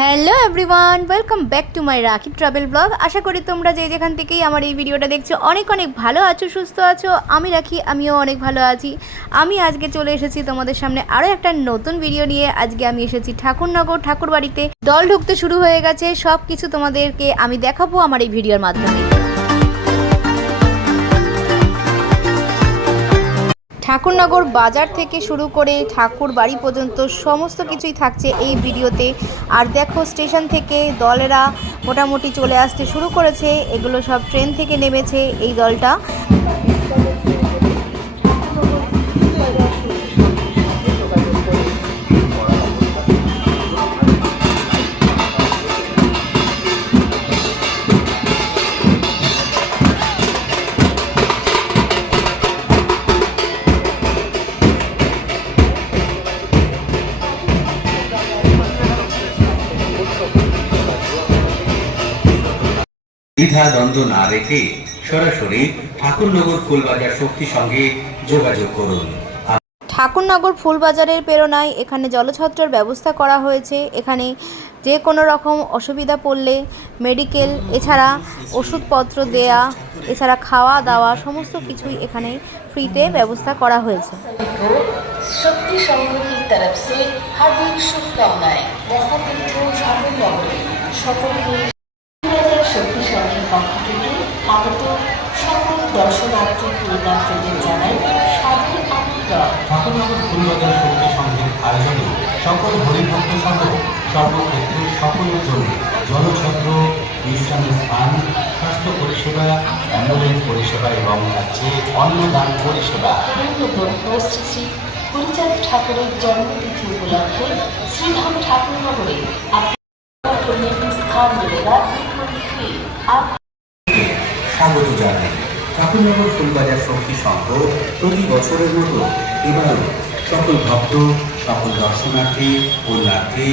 Hello everyone welcome back to my Rakhi travel blog আশা করি তোমরা যে যেখান থেকেই আমার এই ভিডিওটা দেখছ, অনেক অনেক ভালো আছো, সুস্থ আছো। আমি রাখি, আমিও অনেক ভালো আছি। আমি আজকে চলে এসেছি তোমাদের সামনে আরও একটা নতুন ভিডিও নিয়ে। আজকে আমি এসেছি ঠাকুরনগর ঠাকুর বাড়িতে দল ঢুকতে শুরু হয়ে গেছে সব কিছু তোমাদেরকে আমি দেখাবো আমার এই ভিডিওর মাধ্যমে। ঠাকুরনগর বাজার থেকে শুরু করে ঠাকুর বাড়ি পর্যন্ত সমস্ত কিছুই থাকছে এই ভিডিওতে। আর দেখো, স্টেশন থেকে দলেরা মোটামুটি চলে আসতে শুরু করেছে। এগুলো সব ট্রেন থেকে নেমেছে এই দলটা। দ্বিধা দ্বন্দ্ব না রেখে সরাসরি ঠাকুরনগর ফুলবাজার শক্তি সঙ্গে যোগাযোগ করুন। ঠাকুরনগর ফুলবাজারের প্রেরণায় এখানে জলছত্রের ব্যবস্থা করা হয়েছে। এখানে যে কোনো রকম অসুবিধা পড়লে মেডিকেল এছাড়া ওষুধপত্র দেয়া এছাড়া খাওয়া দাওয়া সমস্ত কিছুই এখানে ফ্রিতে ব্যবস্থা করা হয়েছে। পক্ষ আগত সকল দর্শনার্থী পুণ্যার্থীদের জানাই সাদর আমন্ত্রণ ঠাকুরনগর ফুলবাজার শক্তি সংঘের আয়োজনে সকল হরিভক্ত সহ সর্বক্ষেত্রে সকলের জন্য জলছত্র বিশ্রামের স্থান স্বাস্থ্য পরিষেবা অ্যাম্বুলেন্স পরিষেবা এবং আছে অন্নদান পরিষেবা। শ্রী হরিচাঁদ ঠাকুরের জন্মতিথি উপলক্ষে শ্রীধাম ঠাকুরনগরে আপনার স্থান মিলেगा ঠাকুরনগর ফুলবাজার শক্তি সংঘ প্রতি বছরের মতো এবারও সকল ভক্ত সকল দর্শনার্থী পুণ্যার্থী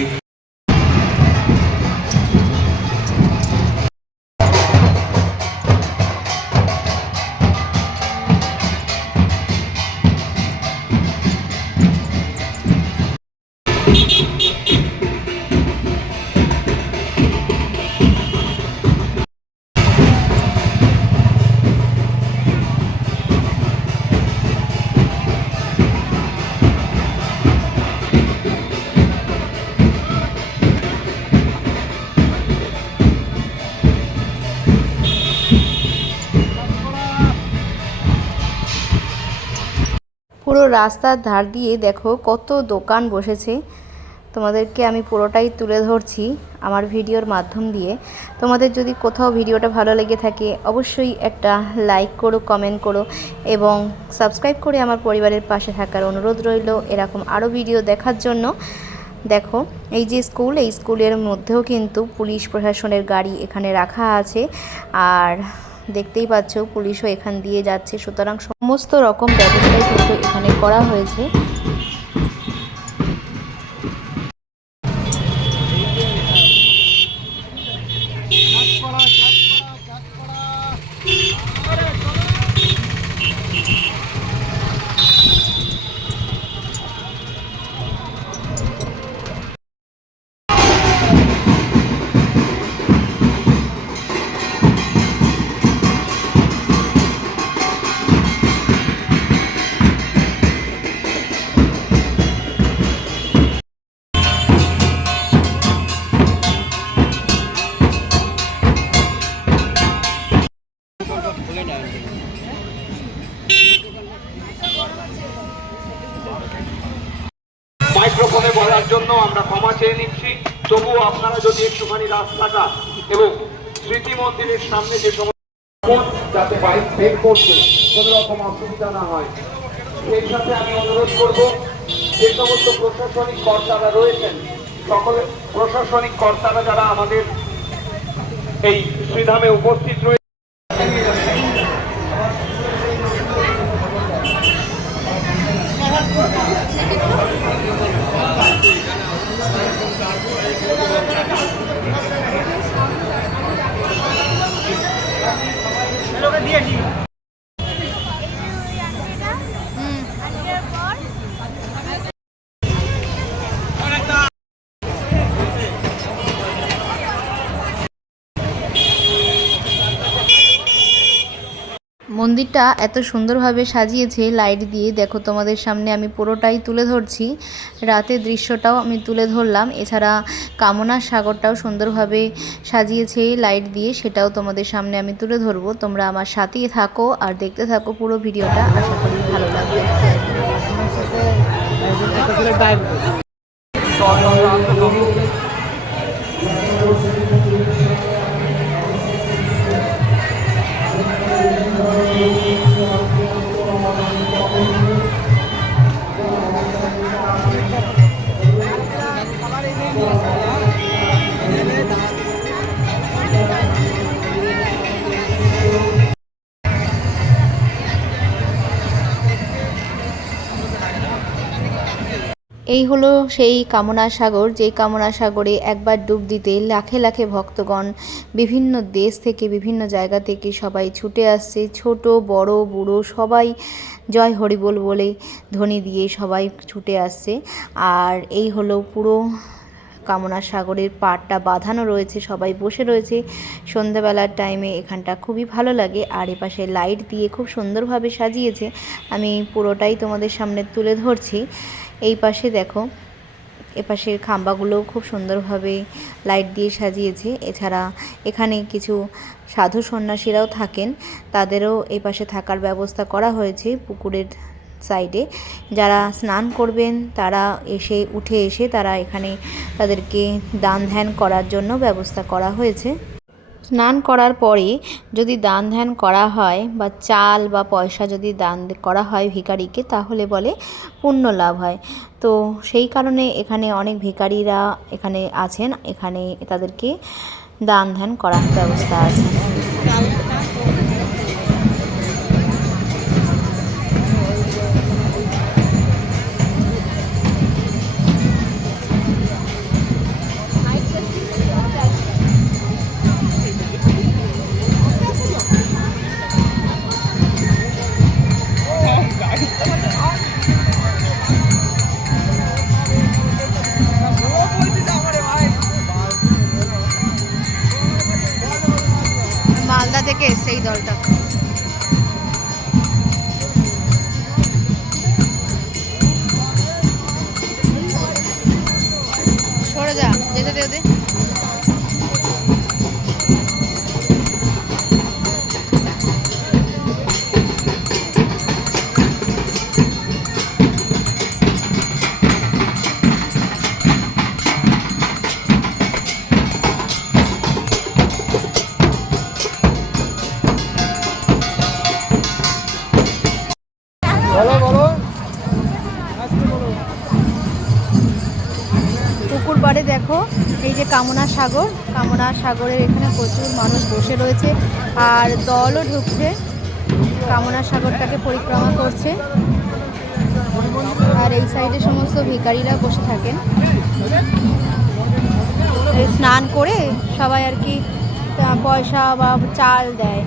রাস্তার ধার দিয়ে দেখো কত দোকান বসেছে। তোমাদেরকে আমি পুরোটাই তুলে ধরছি আমার ভিডিওর মাধ্যম দিয়ে। তোমাদের যদি কোথাও ভিডিওটা ভালো লেগে থাকে, অবশ্যই একটা লাইক করো, কমেন্ট করো এবং সাবস্ক্রাইব করে আমার পরিবারের পাশে থাকার অনুরোধ রইল এরকম আরও ভিডিও দেখার জন্য। দেখো, এই যে স্কুল, এই স্কুলের মধ্যেও কিন্তু পুলিশ প্রশাসনের গাড়ি এখানে রাখা আছে। আর দেখতেই পাচ্ছ পুলিশও এখান দিয়ে যাচ্ছে সুতরাং সমস্ত রকম ব্যবস্থাই কিন্তু এখানে করা হয়েছে। মাঝারি রাস্তাটা এবং স্মৃতি মন্দিরের সামনে যে সমস্ত যাতে বাইক বের করছে, কোনো রকম অসুবিধা না হয় এর সাথে আমি অনুরোধ করব, যে সমস্ত প্রশাসনিক কর্তারা রয়েছেন, সকলে প্রশাসনিক কর্তারা যারা আমাদের এই শ্রীধামে উপস্থিত রয়েছে মন্দিরটা এত সুন্দরভাবে সাজিয়েছে লাইট দিয়ে। দেখো তোমাদের সামনে আমি পুরোটাই তুলে ধরছি। রাতের দৃশ্যটাও আমি তুলে ধরলাম। এছাড়া কামনার সাগরটাও সুন্দরভাবে সাজিয়েছে লাইট দিয়ে। সেটাও তোমাদের সামনে আমি তুলে ধরবো। তোমরা আমার সাথেই থাকো আর দেখতে থাকো পুরো ভিডিওটা। আশা করি ভালো লাগবে। এই হলো সেই কামনা সাগর যেই কামনা সাগরে একবার ডুব দিতে লাখে লাখে ভক্তগণ বিভিন্ন দেশ থেকে, বিভিন্ন জায়গা থেকে সবাই ছুটে আসছে। ছোট, বড়, বুড়ো সবাই জয় হরিবোল বলে ধ্বনি দিয়ে সবাই ছুটে আসছে। আর এই হলো পুরো কামনা সাগরের পাড়টা বাঁধানো রয়েছে, সবাই বসে রয়েছে। সন্ধ্যাবেলার টাইমে এখানটা খুবই ভালো লাগে আর এপাশে লাইট দিয়ে খুব সুন্দরভাবে সাজিয়েছে। আমি পুরোটাই তোমাদের সামনে তুলে ধরছি। এই পাশে দেখো এপাশের খাম্বাগুলোও খুব সুন্দরভাবে লাইট দিয়ে সাজিয়েছে। এছাড়া এখানে কিছু সাধু সন্ন্যাসীরাও থাকেন, তাদেরও এই পাশে থাকার ব্যবস্থা করা হয়েছে পুকুরের সাইডে। যারা স্নান করবেন, তারা এসে, উঠে এসে তারা এখানে তাদেরকে দান ধ্যান করার জন্য ব্যবস্থা করা হয়েছে। স্নান করার পরে যদি দান ধ্যান করা হয় বা চাল বা পয়সা যদি দান করা হয় ভিকারিকে তাহলে বলে পুণ্য লাভ হয়। তো সেই কারণে এখানে অনেক ভিকারিরা এখানে আছেন। এখানে তাদেরকে দান ধ্যান করার ব্যবস্থা আছে। এই দলটা সাগর কামনা সাগরের এখানে প্রচুর মানুষ বসে রয়েছে আর দলও ঢুকছে। কামনা সাগরটাকে পরিক্রমা করছে। আর এই সাইডে সমস্ত ভিকারিরা বসে থাকেন। স্নান করে সবাই আর কি পয়সা বা চাল দেয়।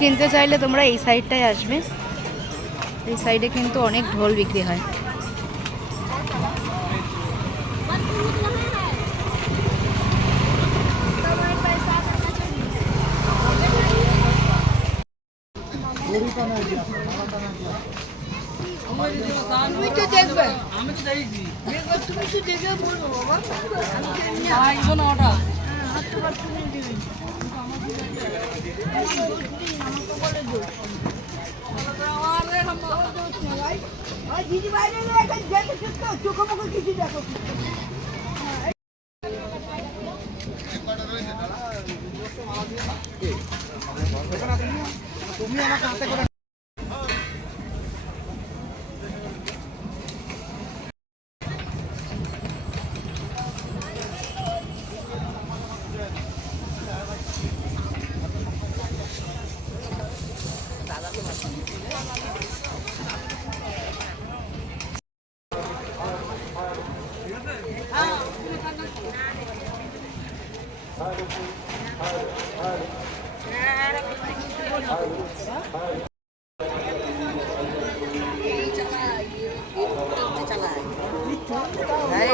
কিনতে চাইলে তোমরা এই সাইডটায় আসবে। এই সাইডে কিন্তু অনেক ঢোল বিক্রি হয়। তুমি তো দেখবে। দিদি বাইরে চোখে মুখে কিছু দেখো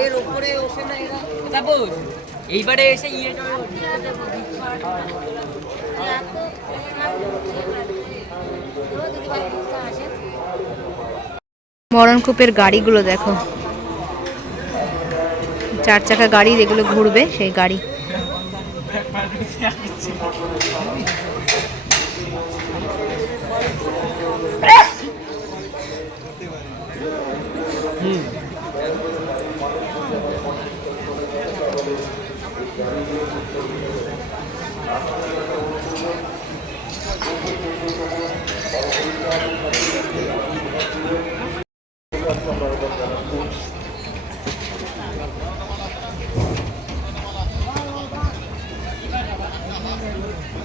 এর উপরে ওঠে না এরা। তারপর এইবারে এসে ইয়ে মরণকূপের গাড়িগুলো দেখো। চার চাকা গাড়ি যেগুলো ঘুরবে সেই গাড়ি।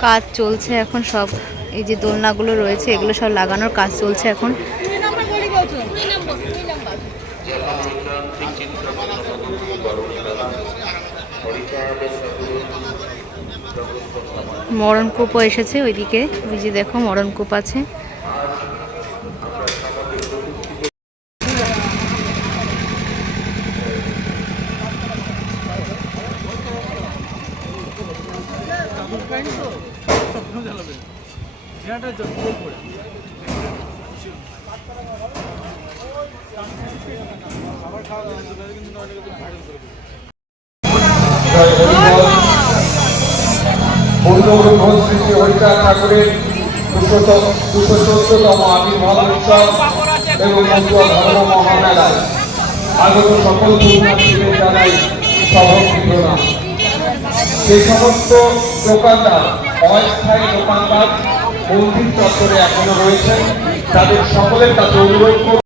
কাজ চলছে এখন সব। এই যে দোলনাগুলো রয়েছে এগুলো সব লাগানোর কাজ চলছে এখন। মরণকূপও এসেছে ওইদিকে। ওই যে দেখো মরণকূপ আছে। পূর্ণগুরু শ্রী শ্রী হরিচাঁদ ঠাকুরের দুশো দুশো চোদ্দতম আবির্ভাব উৎসব এবং মতুয়া ধর্ম মহামেলায় আগত সকল পুণ্যার্থীদের জানাই সভা সেই সমস্ত দোকানদার অস্থায়ী দোকানদার মন্দির চত্বরে এখনও রয়েছেন তাদের সকলের কাছে অনুরোধ